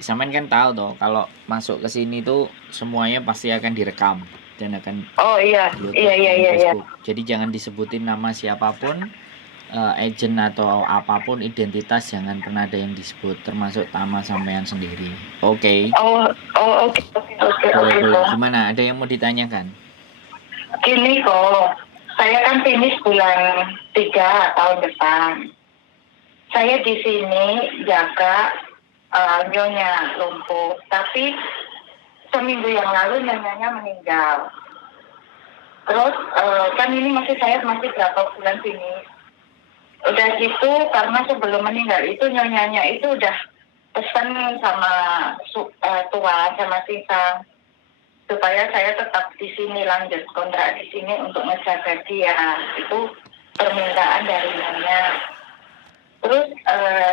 Sampean kan tahu toh kalau masuk ke sini tuh semuanya pasti akan direkam dan akan Oh iya, iya YouTube iya dan iya iya. Facebook. Jadi jangan disebutin nama siapapun, agent atau apapun identitas jangan pernah ada yang disebut termasuk nama sampean sendiri. Oke. Oh oh oke oke oke Boleh oke boleh. kok. Gimana? Ada yang mau ditanyakan? Gini kok, saya kan finish bulan 3 tahun depan. Saya di sini jaga nyonya lumpuh, tapi seminggu yang lalu nyonyanya meninggal. Terus kan ini saya masih berapa bulan sini. Udah gitu karena sebelum meninggal itu nyonyanya itu udah pesan sama tuan sama Sisa supaya saya tetap di sini lanjut kontrak di sini untuk ngejaga dia. Itu permintaan dari nyonya. Terus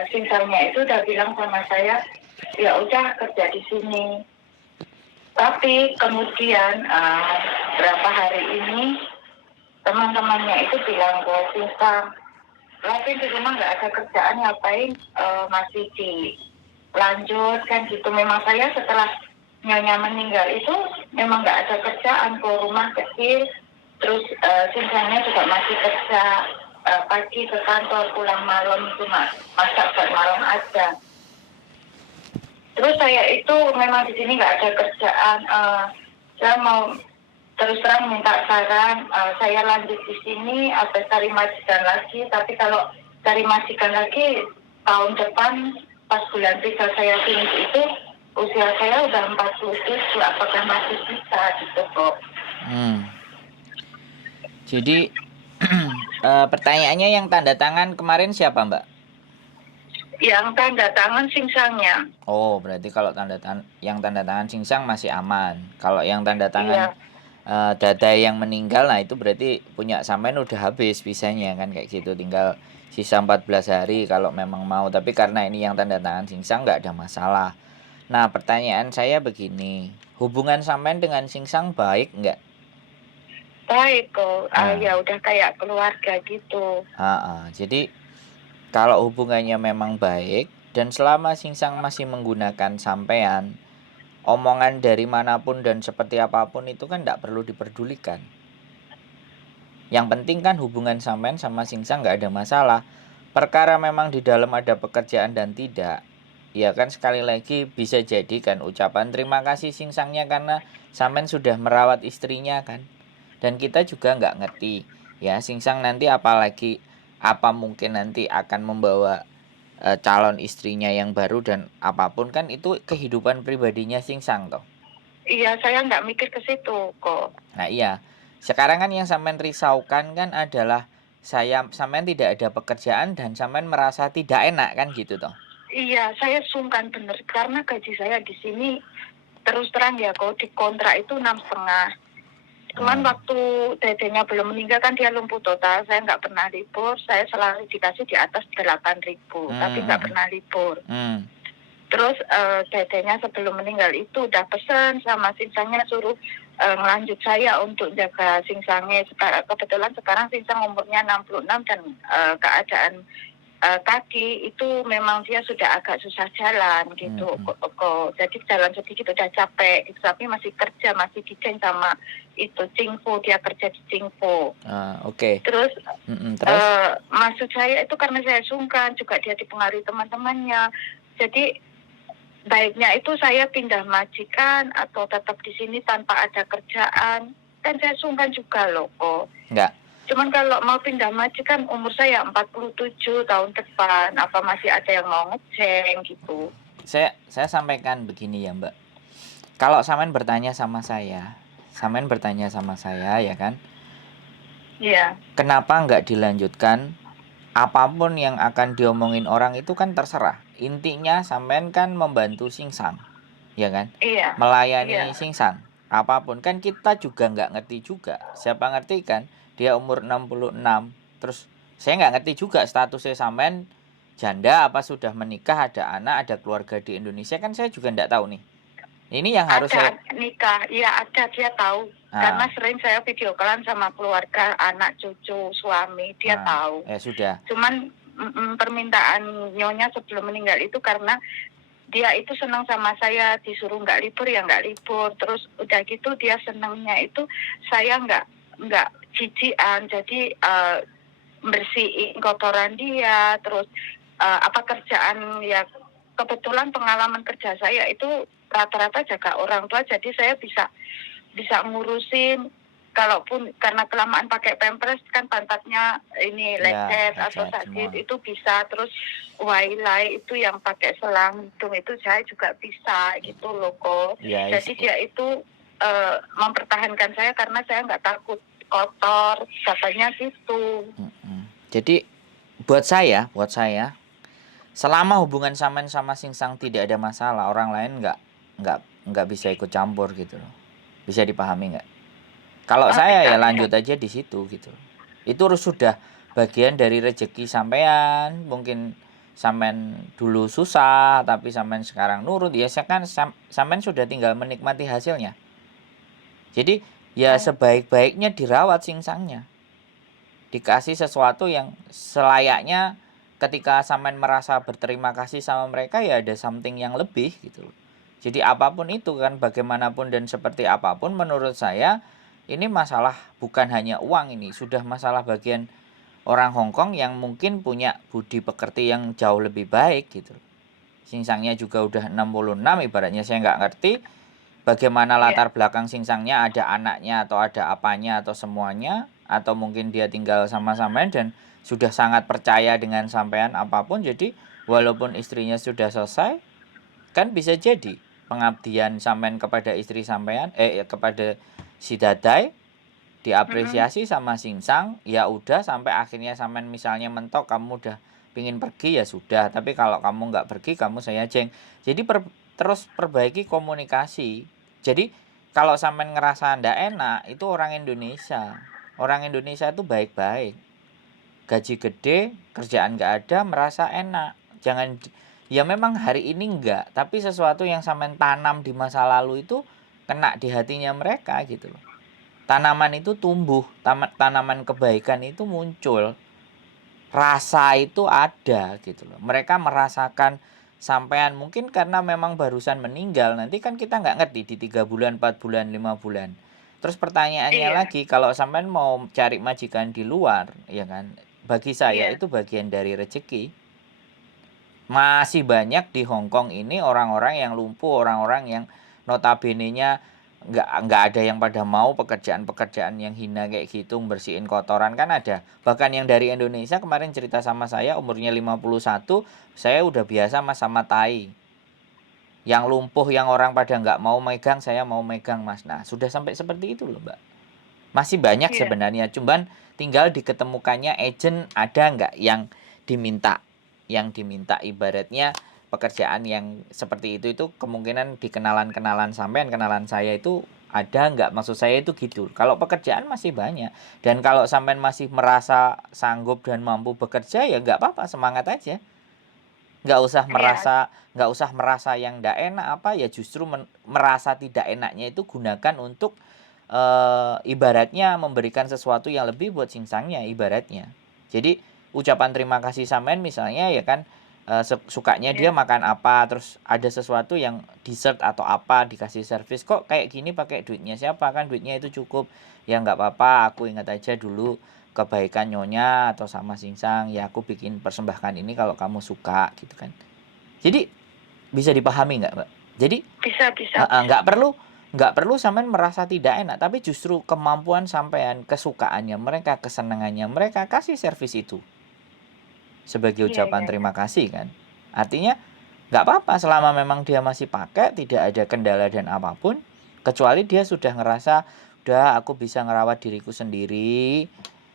Sinsanya itu udah bilang sama saya, ya udah kerja di sini. Tapi kemudian berapa hari ini teman-temannya itu bilang ke Sinsa, lagi di rumah nggak ada kerjaan, ngapain masih dilanjut kan gitu. Memang saya setelah nyonya meninggal itu memang nggak ada kerjaan, ke rumah kecil, terus Sinsanya juga masih kerja pagi ke kantor, pulang malam cuma masak buat malam aja. Terus saya itu memang di sini nggak ada kerjaan, saya mau terus terang minta saran, saya lanjut di sini atau cari majikan lagi. Tapi kalau cari majikan lagi tahun depan pas bulan 3 saya finish itu usia saya udah 47, apakah masih bisa gitu kok. Jadi pertanyaannya yang tanda tangan kemarin siapa Mbak? Yang tanda tangan Singsangnya. Oh, berarti kalau yang tanda tangan singsang masih aman. Kalau yang tanda tangan Iya. dada yang meninggal, nah itu berarti punya sampean udah habis bisanya kan kayak gitu. Tinggal sisa 14 hari kalau memang mau. Tapi karena ini yang tanda tangan singsang nggak ada masalah. Nah, pertanyaan saya begini. Hubungan sampean dengan singsang baik nggak? Baik kok, Nah, ya udah kayak keluarga gitu. jadi kalau hubungannya memang baik dan selama singsang masih menggunakan sampean, omongan dari manapun dan seperti apapun itu kan tidak perlu diperdulikan. Yang penting kan hubungan sampean sama singsang nggak ada masalah. Perkara memang di dalam ada pekerjaan dan tidak, ya kan sekali lagi bisa jadi kan ucapan terima kasih singsangnya karena sampean sudah merawat istrinya kan. Dan kita juga nggak ngerti ya singsang nanti apalagi apa mungkin nanti akan membawa calon istrinya yang baru dan apapun kan itu kehidupan pribadinya singsang toh. Iya, saya nggak mikir ke situ kok. Nah iya, sekarang kan yang sampean risaukan kan adalah sampean tidak ada pekerjaan dan sampean merasa tidak enak kan gitu toh. Iya, saya sungkan bener karena gaji saya di sini terus terang ya kok di kontrak itu 6,5. Cuman waktu dedenya belum meninggal kan dia lumpuh total, saya nggak pernah libur, saya selalu dikasih di atas 8.000, tapi nggak pernah libur. Terus dedenya sebelum meninggal itu udah pesan sama singsangnya suruh ngelanjut saya untuk jaga singsangnya. Kebetulan sekarang singsang umurnya 66 dan keadaan kaki itu memang dia sudah agak susah jalan gitu. Jadi jalan sedikit udah capek gitu, tapi masih kerja, masih diceng sama itu Cingpo, dia kerja di Cingpo. Oke. Terus, Terus? maksud saya itu karena saya sungkan, juga dia dipengaruhi teman-temannya. Jadi baiknya itu saya pindah majikan atau tetap di sini tanpa ada kerjaan. Kan saya sungkan juga loh kok. Enggak. Cuman kalau mau pindah majikan umur saya 47 tahun depan, apa masih ada yang mau ngeceng gitu. Saya sampaikan begini ya Mbak. Kalau sampean bertanya sama saya ya kan? Iya. Kenapa nggak dilanjutkan? Apapun yang akan diomongin orang itu kan terserah. Intinya sampean kan membantu singsang, ya kan? Iya. Melayani singsang. Apapun kan kita juga nggak ngerti juga. Siapa ngerti kan? Dia umur 66. Terus saya nggak ngerti juga statusnya sampean janda apa sudah menikah, ada anak, ada keluarga di Indonesia kan saya juga nggak tahu nih. Ini yang harus ada nikah, iya ada, dia tahu. Karena sering saya video callan sama keluarga, anak, cucu, suami, dia tahu. Ya sudah. Cuman permintaan nyonya sebelum meninggal itu karena dia itu senang sama saya, disuruh nggak libur ya nggak libur. Terus udah gitu dia senangnya itu saya nggak jijian, jadi bersihin kotoran dia, terus apa kerjaan ya, kebetulan pengalaman kerja saya itu rata-rata jaga orang tua, jadi saya bisa ngurusin. Kalaupun karena kelamaan pakai pampers kan pantatnya ini Ya, lecet atau lecet sakit semua. itu bisa. Terus wailai itu yang pakai selang hidung itu saya juga bisa gitu loh kok. Ya, Jadi dia itu mempertahankan saya karena saya nggak takut kotor, katanya gitu. Jadi buat saya, selama hubungan sampean sama Singsang tidak ada masalah, orang lain nggak bisa ikut campur gitu loh. Bisa dipahami nggak? Kalau saya ya Bisa. lanjut aja di situ gitu. Itu sudah bagian dari rezeki sampean. Mungkin sampean dulu susah tapi sampean sekarang nurut, ya kan sampean sudah tinggal menikmati hasilnya. Jadi ya sebaik-baiknya dirawat Singsangnya. Dikasih sesuatu yang selayaknya ketika sampean merasa berterima kasih sama mereka, ya ada something yang lebih gitu. Jadi apapun itu kan, bagaimanapun dan seperti apapun, menurut saya ini masalah bukan hanya uang, ini sudah masalah bagian orang Hong Kong yang mungkin punya budi pekerti yang jauh lebih baik gitu. Singsangnya juga udah 66, ibaratnya saya nggak ngerti bagaimana latar belakang Singsangnya, ada anaknya atau ada apanya atau semuanya, atau mungkin dia tinggal sama sampean dan sudah sangat percaya dengan sampean apapun. Jadi walaupun istrinya sudah selesai, kan bisa jadi pengabdian sampean kepada istri sampean kepada si Dadai diapresiasi sama Singsang, ya udah sampai akhirnya sampean misalnya mentok kamu udah pingin pergi, ya sudah, tapi kalau kamu nggak pergi kamu saya jeng. Jadi terus perbaiki komunikasi. Jadi kalau sampean ngerasa ndak enak, itu orang Indonesia itu baik-baik, gaji gede, kerjaan nggak ada, merasa enak. Jangan, ya memang hari ini enggak, tapi sesuatu yang sampean tanam di masa lalu itu kena di hatinya mereka gitu loh. Tanaman itu tumbuh, tanaman kebaikan itu muncul, rasa itu ada gitu loh. Mereka merasakan sampean, mungkin karena memang barusan meninggal, nanti kan kita nggak ngerti di 3 bulan, 4 bulan, 5 bulan. Terus pertanyaannya lagi, kalau sampean mau cari majikan di luar, ya kan, bagi saya itu bagian dari rezeki. Masih banyak di Hong Kong ini orang-orang yang lumpuh, orang-orang yang notabene-nya nggak ada yang pada mau pekerjaan-pekerjaan yang hina kayak gitu, bersihin kotoran kan ada. Bahkan yang dari Indonesia kemarin cerita sama saya, umurnya 51, saya udah biasa mas sama tai. Yang lumpuh, yang orang pada nggak mau megang, saya mau megang mas. Nah sudah sampai seperti itu loh mbak. Masih banyak sebenarnya, cuman tinggal diketemukannya agent ada nggak yang diminta. Yang diminta ibaratnya pekerjaan yang seperti itu kemungkinan di kenalan sampean, kenalan saya itu ada nggak, maksud saya itu gitu. Kalau pekerjaan masih banyak, dan kalau sampean masih merasa sanggup dan mampu bekerja, ya nggak apa-apa, semangat aja. Nggak usah merasa yang nggak enak apa, ya justru merasa tidak enaknya itu gunakan untuk ibaratnya memberikan sesuatu yang lebih buat Singsangnya ibaratnya. Jadi ucapan terima kasih sampean misalnya ya kan, sukanya dia makan apa, terus ada sesuatu yang dessert atau apa dikasih servis, kok kayak gini pakai duitnya siapa, kan duitnya itu cukup, ya nggak apa-apa, aku ingat aja dulu kebaikan nyonya atau sama Singsang, ya aku bikin persembahkan ini kalau kamu suka gitu kan. Jadi bisa dipahami nggak mbak? Jadi bisa. nggak perlu sampean merasa tidak enak, tapi justru kemampuan sampean, kesukaannya mereka, kesenangannya mereka, kasih servis itu sebagai ucapan terima kasih kan. Artinya nggak apa-apa selama memang dia masih pakai, tidak ada kendala dan apapun, kecuali dia sudah ngerasa udah aku bisa ngerawat diriku sendiri,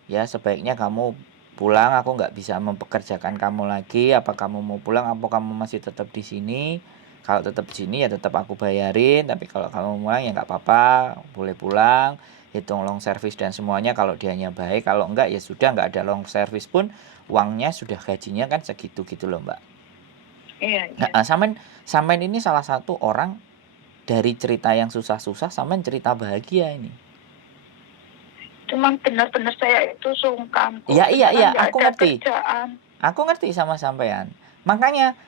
ya sebaiknya kamu pulang, aku nggak bisa mempekerjakan kamu lagi, apa kamu mau pulang, apa kamu masih tetap di sini. Kalau tetap di sini ya tetap aku bayarin, tapi kalau kamu pulang ya nggak apa-apa, boleh pulang, hitung long service dan semuanya kalau dianya baik. Kalau enggak ya sudah, nggak ada long service pun uangnya sudah, gajinya kan segitu gitu loh mbak. Nah, sampean ini salah satu orang dari cerita yang susah-susah sampean cerita bahagia ini. Cuman benar-benar saya itu sungkan. Iya, aku ngerti. Aku ngerti sama sampean. Makanya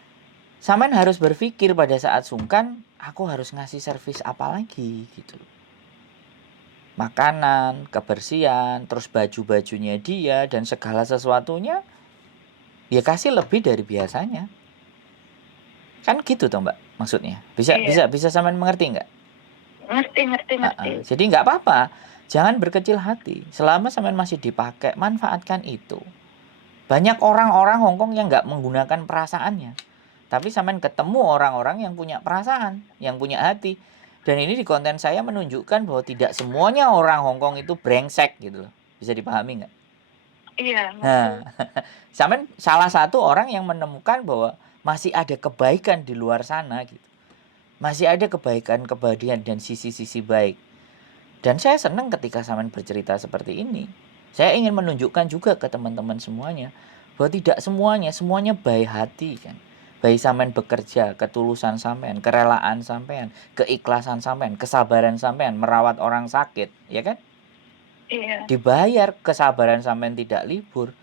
Sampean harus berpikir pada saat sungkan, aku harus ngasih servis apa lagi gitu. Makanan, kebersihan, terus baju-bajunya dia dan segala sesuatunya ya kasih lebih dari biasanya. Kan gitu toh, Mbak, maksudnya. Bisa Iya, bisa bisa sampean mengerti nggak? ngerti. Jadi nggak apa-apa. Jangan berkecil hati. Selama sampean masih dipakai, manfaatkan itu. Banyak orang-orang Hongkong yang nggak menggunakan perasaannya. Tapi sampean ketemu orang-orang yang punya perasaan, yang punya hati. Dan ini di konten saya menunjukkan bahwa tidak semuanya orang Hongkong itu brengsek gitu loh. Bisa dipahami nggak? Iya, ngerti. Nah, sampean salah satu orang yang menemukan bahwa masih ada kebaikan di luar sana gitu. Masih ada kebaikan-kebaikan dan sisi-sisi baik. Dan saya senang ketika sampean bercerita seperti ini. Saya ingin menunjukkan juga ke teman-teman semuanya bahwa tidak semuanya baik hati kan. Baik sampean bekerja, ketulusan sampean, kerelaan sampean, keikhlasan sampean, kesabaran sampean merawat orang sakit, ya kan? Iya, Dibayar kesabaran sampean tidak libur.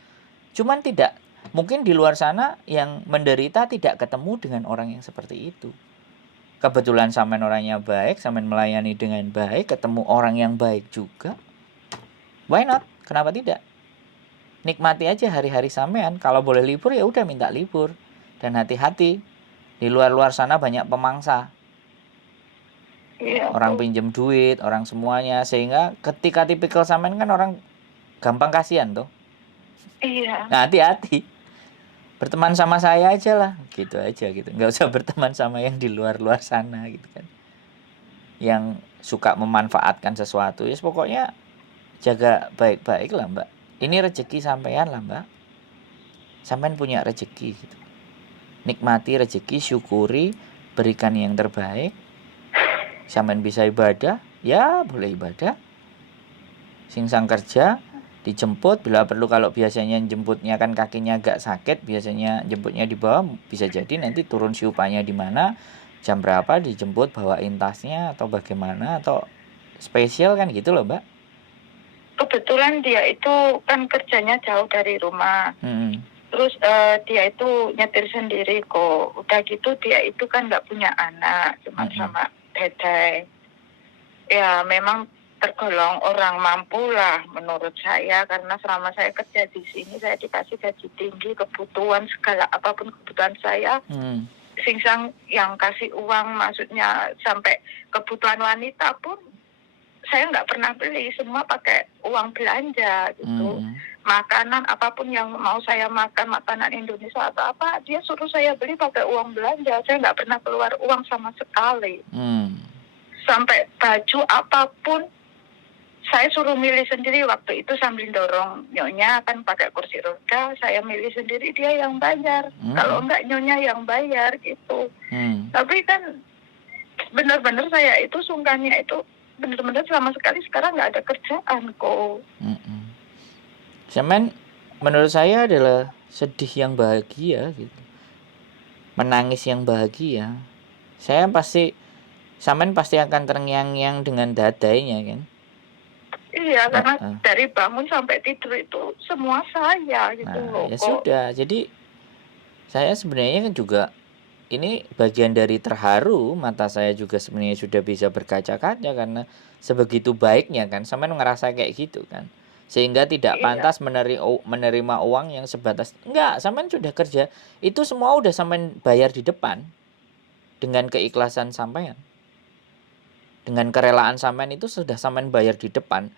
Cuman tidak mungkin di luar sana yang menderita tidak ketemu dengan orang yang seperti itu. Kebetulan sampean orangnya baik, sampean melayani dengan baik, ketemu orang yang baik juga. Why not? Kenapa tidak? Nikmati aja hari-hari sampean. Kalau boleh libur ya udah minta libur. Dan hati-hati. Di luar-luar sana banyak pemangsa. iya, Orang pinjem duit, orang semuanya. Sehingga ketika tipikal sampean kan orang gampang kasihan tuh. iya, Nah, hati-hati. Berteman sama saya aja lah. Gitu aja gitu. Nggak usah berteman sama yang di luar-luar sana gitu kan. Yang suka memanfaatkan sesuatu. Ya pokoknya jaga baik-baik lah, Mbak. Ini rezeki sampean lah, Mbak. Sampean punya rezeki gitu. Nikmati rezeki, syukuri, berikan yang terbaik. Sampean bisa ibadah, ya boleh ibadah. Singsang kerja, dijemput bila perlu. Kalau biasanya jemputnya kan kakinya agak sakit, biasanya jemputnya di bawah, bisa jadi nanti turun siupanya di mana, jam berapa dijemput, bawain tasnya atau bagaimana, atau spesial kan gitu loh, Mbak. kebetulan dia itu kan kerjanya jauh dari rumah. Terus dia itu nyetir sendiri kok. Udah gitu dia itu kan nggak punya anak, cuma sama Dede. Ya memang tergolong orang mampu lah menurut saya, karena selama saya kerja di sini saya dikasih gaji tinggi, kebutuhan segala apapun kebutuhan saya. Singsang yang kasih uang, maksudnya sampai kebutuhan wanita pun saya nggak pernah beli, semua pakai uang belanja gitu. Makanan apapun yang mau saya makan, makanan Indonesia atau apa, dia suruh saya beli pakai uang belanja. Saya nggak pernah keluar uang sama sekali. Sampai baju apapun saya suruh milih sendiri. Waktu itu sambil dorong nyonya kan pakai kursi roda, saya milih sendiri, dia yang bayar. Kalau enggak nyonya yang bayar gitu. Tapi kan benar-benar saya itu sungkannya itu benar-benar sama sekali sekarang nggak ada kerjaan kok. Semen menurut saya adalah sedih yang bahagia gitu. Menangis yang bahagia. Samen pasti akan terngiang-ngiang dengan dadainya kan. Iya, karena dari bangun sampai tidur itu semua saya gitu loh. Ya sudah, jadi saya sebenarnya kan juga ini bagian dari terharu, mata saya juga sebenarnya sudah bisa berkaca-kaca karena sebegitu baiknya kan, sampean ngerasa kayak gitu kan. Sehingga tidak pantas menerima uang yang sebatas enggak, sampean sudah kerja, itu semua udah sampean bayar di depan dengan keikhlasan sampean. Dengan kerelaan sampean itu sudah sampean bayar di depan,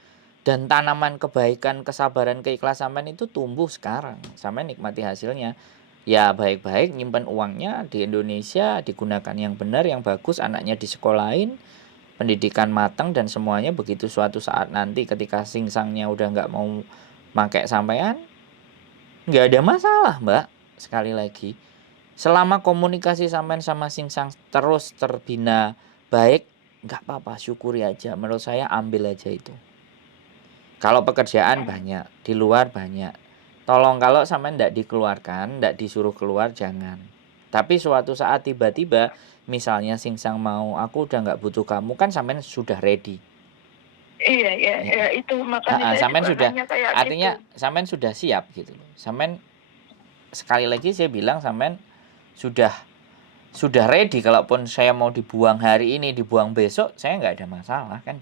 dan tanaman kebaikan, kesabaran, keikhlasan sampean itu tumbuh sekarang. Sampean nikmati hasilnya. Ya baik-baik nyimpan uangnya di Indonesia, digunakan yang benar, yang bagus, anaknya disekolahin, pendidikan matang dan semuanya. Begitu suatu saat nanti ketika singsangnya udah nggak mau pakai sampean, nggak ada masalah, Mbak. Sekali lagi, selama komunikasi sampean sama singsang terus terbina baik, nggak apa-apa, syukuri aja. Menurut saya ambil aja itu. Kalau pekerjaan banyak, di luar banyak. Tolong kalau sampean ndak dikeluarkan, ndak disuruh keluar, jangan. Tapi suatu saat tiba-tiba, misalnya singsang mau, aku udah nggak butuh kamu, kan sampean sudah ready. Iya, itu makanya saya sampean juga sudah, nanya kayak artinya gitu. sampean sudah siap gitu loh. Sampean sekali lagi saya bilang sampean sudah sudah ready, kalaupun saya mau dibuang hari ini, dibuang besok, saya nggak ada masalah kan.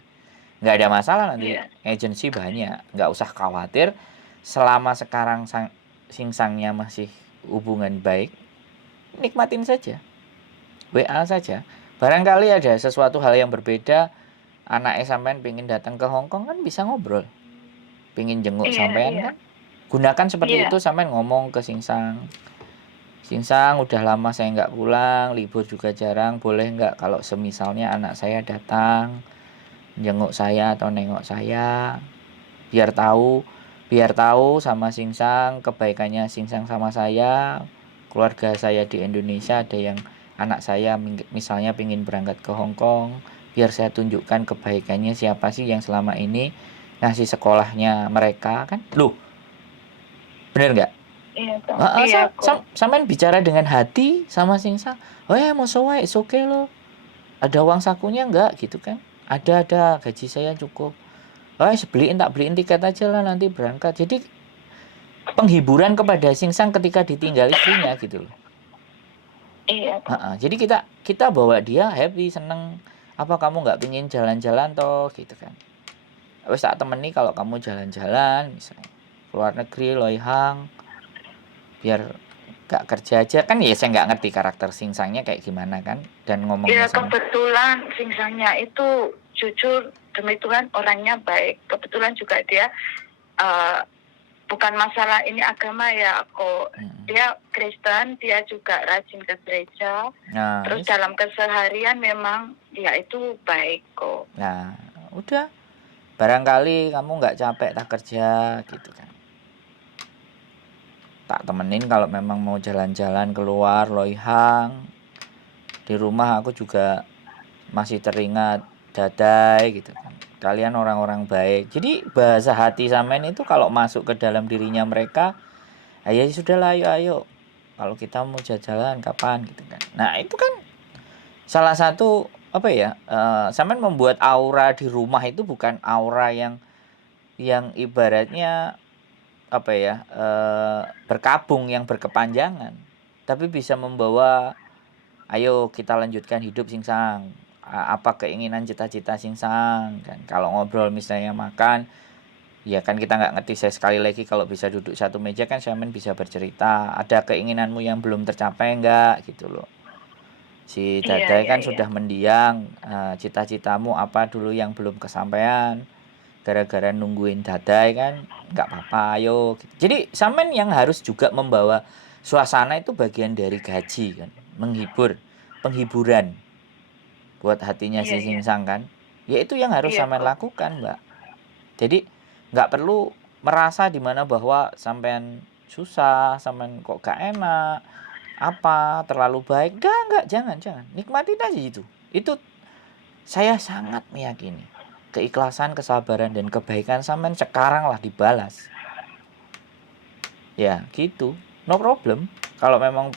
Nggak ada masalah, nanti Iya. agensi banyak, nggak usah khawatir. Selama sekarang singsangnya masih hubungan baik, nikmatin saja, WA saja. Barangkali ada sesuatu hal yang berbeda, anaknya sampean pengen datang ke Hong Kong kan bisa ngobrol, pengen jenguk Iya, sampean iya. kan, gunakan seperti itu, Iya. sampean ngomong ke Singsang. Singsang, udah lama saya nggak pulang, libur juga jarang, boleh nggak kalau semisalnya anak saya datang jenguk saya atau nengok saya, biar tahu sama Singsang kebaikannya Singsang sama saya. Keluarga saya di Indonesia ada yang anak saya misalnya pengen berangkat ke Hong Kong, biar saya tunjukkan kebaikannya siapa sih yang selama ini ngasih sekolahnya mereka kan. Loh, bener nggak? Iya, kok. Iya, kok. Sampean bicara dengan hati sama Singsang. Oh ya, mau sowa, it's okay loh. Ada uang sakunya nggak gitu kan? Ada, gaji saya cukup. Oh, tak beliin tiket aja lah nanti berangkat. Jadi penghiburan kepada Singsang ketika ditinggal istrinya gitu loh. Iya, kok. Jadi kita bawa dia happy, seneng. Apa kamu nggak pingin jalan-jalan toh gitu kan? Wes tak temeni kalau kamu jalan-jalan misalnya keluar negeri, loihang, biar gak kerja aja kan. Ya saya nggak ngerti karakter Singsangnya kayak gimana kan, dan ngomongnya Ya, sama. kebetulan Singsangnya itu jujur demi Tuhan orangnya baik. Kebetulan juga dia bukan masalah ini agama ya kok. Dia Kristen, dia juga rajin ke gereja. Nah, Terus dalam keseharian memang dia itu baik kok. Nah, udah. Barangkali kamu nggak capek tak kerja gitu kan. Tak temenin kalau memang mau jalan-jalan keluar, loihang. Di rumah aku juga masih teringat Dadai gitu kan. Kalian orang-orang baik. Jadi bahasa hati sampean itu kalau masuk ke dalam dirinya mereka, ya sudahlah, ayo. Kalau kita mau jalan kapan gitu kan. Nah, itu kan salah satu apa ya? Sampean membuat aura di rumah itu bukan aura yang ibaratnya apa ya, berkabung yang berkepanjangan, tapi bisa membawa, ayo kita lanjutkan hidup Singsang, apa keinginan cita-cita Singsang kan. Kalau ngobrol misalnya makan, ya kan kita nggak ngerti. Saya sekali lagi kalau bisa duduk satu meja kan saya bisa bercerita, ada keinginanmu yang belum tercapai enggak gitu loh. Si Dadai kan sudah mendiang, cita-citamu apa dulu yang belum kesampaian, gara-gara nungguin Dadai kan, nggak apa-apa, ayo. Jadi sampean yang harus juga membawa suasana itu bagian dari gaji kan, penghiburan buat hatinya si Singsang kan. Ya itu yang harus sampean lakukan, Mbak. Jadi nggak perlu merasa dimana bahwa sampean susah, sampean kok gak enak, apa terlalu baik. Enggak, jangan. Nikmatin aja itu. Itu saya sangat meyakini keikhlasan, kesabaran, dan kebaikan sampean sekarang lah dibalas. Ya gitu, no problem. Kalau memang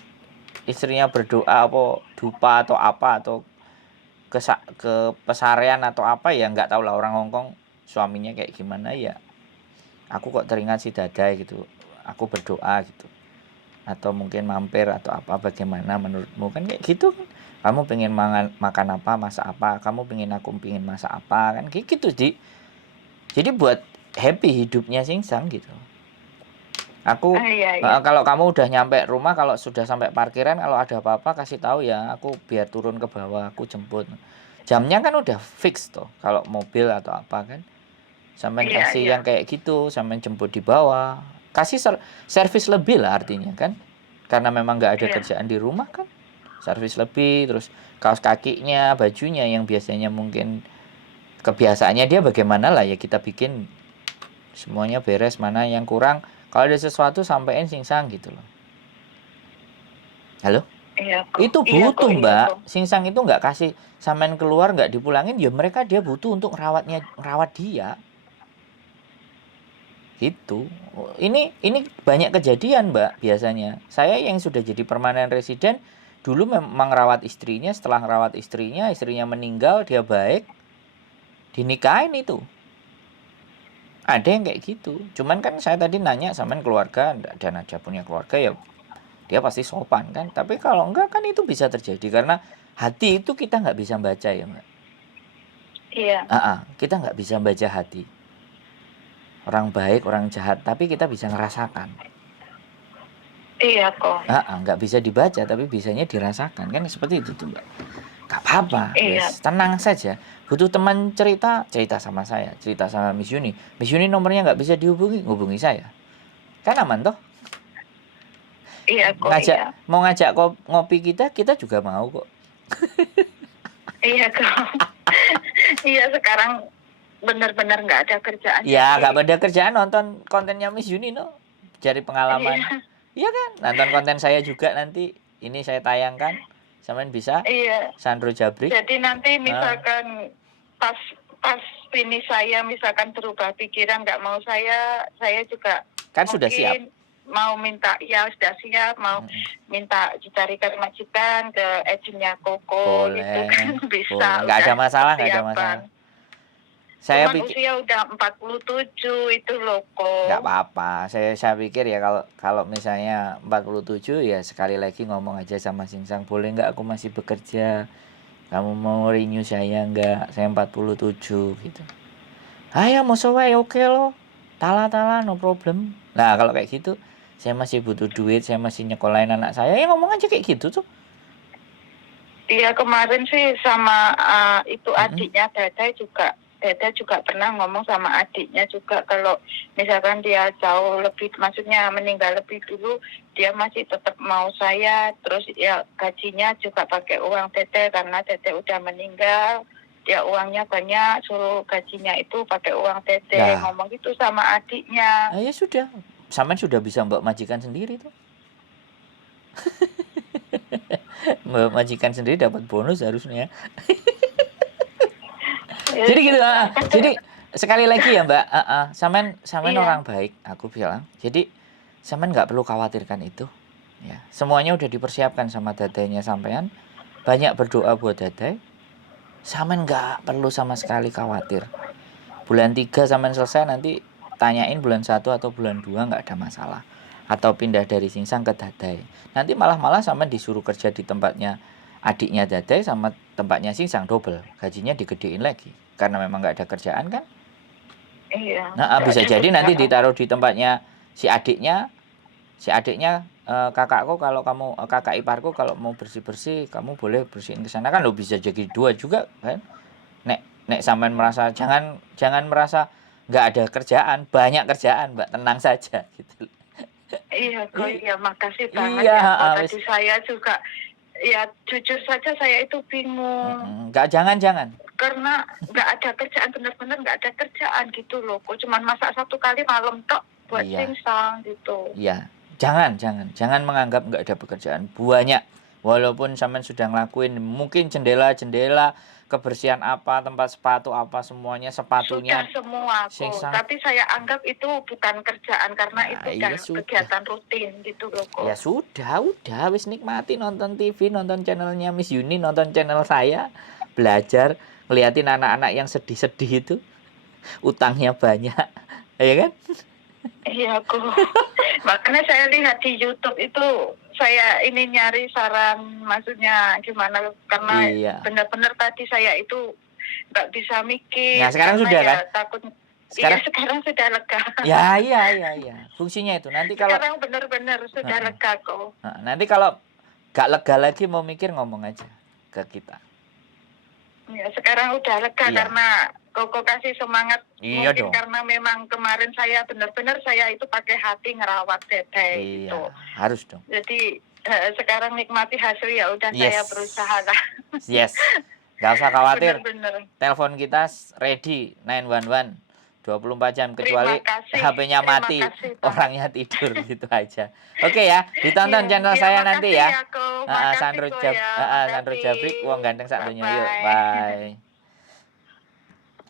istrinya berdoa apa dupa atau apa, atau ke pesarian atau apa, ya nggak tahu lah orang Hongkong suaminya kayak gimana ya. Aku kok teringat si Dadai gitu, aku berdoa gitu. Atau mungkin mampir atau apa, bagaimana menurutmu kan kayak gitu kan. Kamu pengen makan apa, masak apa, kamu aku pengen masak apa kan kayak gitu. Jadi buat happy hidupnya Singsang gitu. Aku kalau kamu udah nyampe rumah, kalau sudah sampai parkiran, kalau ada apa-apa kasih tahu ya, aku biar turun ke bawah, aku jemput. Jamnya kan udah fix tuh kalau mobil atau apa kan. Sampean kasih yang kayak gitu, sampean jemput di bawah, kasih servis lebih lah artinya kan, karena memang nggak ada kerjaan di rumah kan, servis lebih. Terus kaos kakinya, bajunya yang biasanya mungkin kebiasaannya dia bagaimana lah, ya kita bikin semuanya beres, mana yang kurang, kalau ada sesuatu sampein Singsang gitu loh. Halo? Itu butuh Mbak. Singsang itu nggak kasih sampean keluar nggak dipulangin, ya mereka dia butuh untuk ngerawat dia. Gitu. Ini banyak kejadian Mbak biasanya. Saya yang sudah jadi permanen residen dulu memang rawat istrinya, setelah rawat istrinya meninggal, dia baik, dinikahin itu. Ada yang kayak gitu. Cuman kan saya tadi nanya sampean keluarga dan ada punya keluarga, ya dia pasti sopan kan. Tapi kalau enggak kan itu bisa terjadi karena hati itu kita nggak bisa baca ya Mbak. Iya. Kita nggak bisa baca hati. Orang baik, orang jahat, tapi kita bisa ngerasakan. Iya kok. Nggak bisa dibaca, tapi bisanya dirasakan kan seperti itu tuh Mbak. Gak apa-apa, Iya. wes, tenang saja. Butuh teman cerita, cerita sama saya, cerita sama Miss Yuni. Miss Yuni nomornya nggak bisa dihubungi, hubungi saya. Kan aman toh? Iya kok. Ngajak, mau ngajak ngopi kita juga mau kok. Iya kok. Iya, sekarang benar-benar nggak ada kerjaan. Ya, nggak ada kerjaan, nonton kontennya Miss Yuni no, cari pengalaman. Iya kan, nonton konten saya juga nanti. Ini saya tayangkan, sampean bisa. Iya. Sandro Jabrik. Jadi nanti misalkan pas ini saya misalkan berubah pikiran nggak mau saya juga kan sudah siap. Mau minta, ya sudah siap, mau minta dicarikan majikan ke agentnya Koko. Boleh, gitu kan bisa. Nggak ada masalah, nggak ada masalah. Saya pikir usia udah 47 itu loh kok. Nggak apa-apa. Saya pikir ya kalau misalnya 47 ya sekali lagi ngomong aja sama Singsang, boleh nggak aku masih bekerja? Kamu mau renew saya nggak? Saya 47 gitu. Ayo mau sesuai oke loh. Tala no problem. Nah kalau kayak gitu, saya masih butuh duit, saya masih nyekolahin anak saya, ya ngomong aja kayak gitu tuh. Iya, kemarin sih sama itu adiknya Dada juga pernah ngomong sama adiknya juga kalau misalkan dia jauh lebih, maksudnya meninggal lebih dulu, dia masih tetap mau saya, terus ya gajinya juga pakai uang Dede karena Dede udah meninggal, dia uangnya banyak, suruh gajinya itu pakai uang Dede. Ngomong gitu sama adiknya. Ya sudah, sampean sudah bisa mbak majikan sendiri tuh. Mbak majikan sendiri dapat bonus harusnya. Jadi gitu, jadi sekali lagi ya Mbak, sampean iya. Orang baik, aku bilang. Jadi sampean nggak perlu khawatirkan itu. Ya, semuanya udah dipersiapkan sama dadanya sampean. Banyak berdoa buat dadai. Sampean nggak perlu sama sekali khawatir. Bulan 3 sampean selesai, nanti tanyain bulan 1 atau bulan 2 nggak ada masalah. Atau pindah dari Singsang ke dadai. Nanti malah sampean disuruh kerja di tempatnya adiknya dadai sama tempatnya Singsang double. Gajinya digedein lagi. Karena memang nggak ada kerjaan kan? Iya. Nah, bisa jadi nanti ditaruh di tempatnya si adiknya kakakku, kalau kamu kakak iparku kalau mau bersih kamu boleh bersihin ke sana kan, lo bisa jadi 2 juga kan? Nek sampean merasa jangan merasa nggak ada kerjaan, banyak kerjaan Mbak, tenang saja gitu. Iya kok, iya makasih banget ya. Tadi saya juga ya jujur saja saya itu bingung. Jangan. Karena nggak ada kerjaan, benar-benar nggak ada kerjaan gitu loh. Kok cuman masak 1 kali malam tok buat Singsang gitu. Iya, jangan menganggap nggak ada pekerjaan. Banyak, walaupun sampean sudah ngelakuin mungkin jendela, kebersihan apa, tempat sepatu apa, semuanya sepatunya. Sudah semua kok. Tapi saya anggap itu bukan kerjaan karena itu kegiatan rutin gitu loh kok. Ya sudah, wis nikmati nonton TV, nonton channelnya Miss Yuni, nonton channel saya, belajar. Ngeliatin anak-anak yang sedih-sedih itu, utangnya banyak, ya kan? Iya kok. Makanya saya lihat di YouTube itu, saya ini nyari saran, maksudnya gimana, karena benar-benar tadi saya itu nggak bisa mikir. Nah sekarang sudah kan? Takut. Sekarang sudah lega. Ya iya. Fungsinya itu nanti kalau sekarang benar-benar sudah lega kok. Nanti kalau nggak lega lagi mau mikir, ngomong aja ke kita. Ya, sekarang udah lega karena Koko kasih semangat. Mungkin karena memang kemarin saya benar-benar saya itu pakai hati ngerawat Dede gitu. Harus dong. Jadi sekarang nikmati hasil, ya udah saya berusaha lah. Yes. Gak usah khawatir. Bener. Telepon kita ready 911 24 jam kecuali HP-nya mati, orangnya tidur gitu aja. Oke ya, ditonton channel saya nanti ya. Sandro Jabrik, wong ganteng sak donya. Yuk, bye.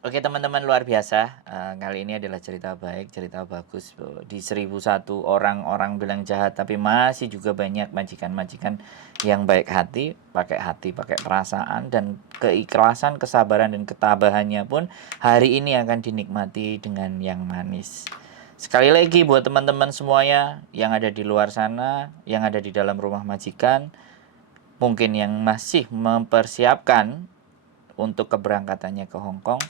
Oke teman-teman, luar biasa. Kali ini adalah cerita baik, cerita bagus. Di 1001 orang bilang jahat, tapi masih juga banyak majikan-majikan yang baik hati, pakai perasaan dan keikhlasan, kesabaran dan ketabahannya pun hari ini akan dinikmati dengan yang manis. Sekali lagi buat teman-teman semuanya yang ada di luar sana, yang ada di dalam rumah majikan, mungkin yang masih mempersiapkan untuk keberangkatannya ke Hong Kong,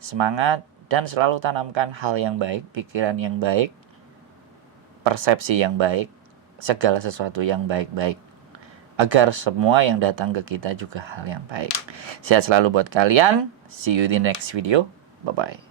semangat dan selalu tanamkan hal yang baik, pikiran yang baik, persepsi yang baik, segala sesuatu yang baik-baik, agar semua yang datang ke kita juga hal yang baik. Sehat selalu buat kalian. See you di next video. Bye-bye.